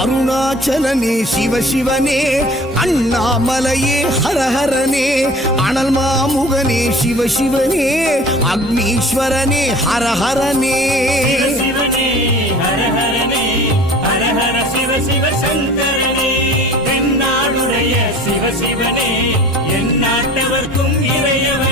அருணாச்சலனே சிவசிவனே அண்ணாமலையே ஹரஹரனே அனல் மாமுகனே சிவ சிவனே அக்னீஸ்வரனே ஹரஹரனே. சிவ சிவ சங்கரனே. தென்னாடுடைய சிவ சிவனே என் நாட்டவர்க்கும் இறையவனே.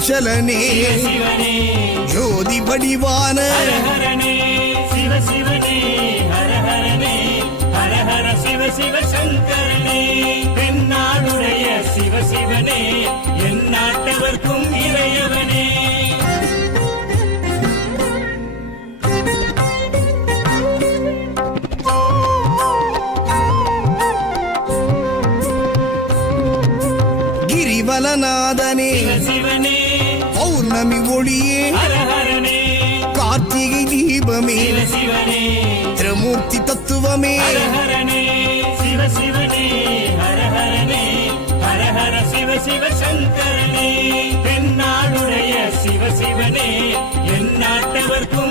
சிவனே ஜோதி வடிவான சிவ சிவ சங்கரனே. தென்னாடுடைய சிவ சிவனே கிரிவலநாதனே சிவ சிவனே பௌர்ணமி ஒளியே. கார்த்திகை தீபமே. திரமூர்த்தி தத்துவமே. சிவ சங்கரனே. தென்னாடுடைய சிவ சிவனே என் நாட்டவர்க்கும்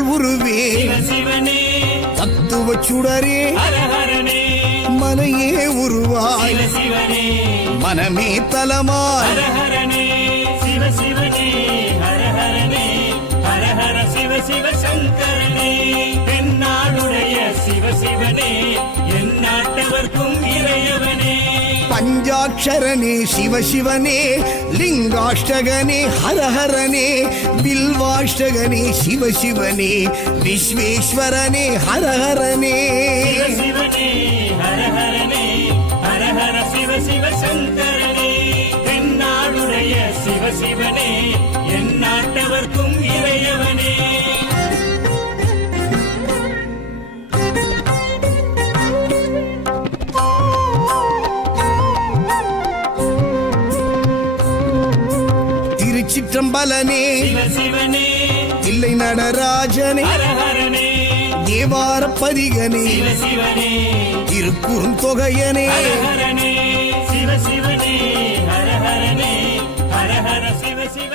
உருவே. தத்துவ சுடரே. மனையே உருவாய். மனமே தலமாய். சிவ சிவ சிவ சங்கரனே. தென்னாடுடைய சிவ சிவனே. என் நாட்டவர்க்கும் இறையவனே. பஞ்சாட்சரனே சிவசிவனே லிங்காஷ்டகனே ஹரஹரனே பில்வாஷ்டகனே சிவசிவனே விஸ்வேஸ்வரனே ஹரஹரனே. சிவசிவனே என் நாட்டவர்க்கும் திருச்சிற்றம்பலனே தில்லை நடராஜனே. தேவார பதிகனே திருக்குறுந்தொகையனே சிவ சிவனே ஹர ஹர சிவ சிவ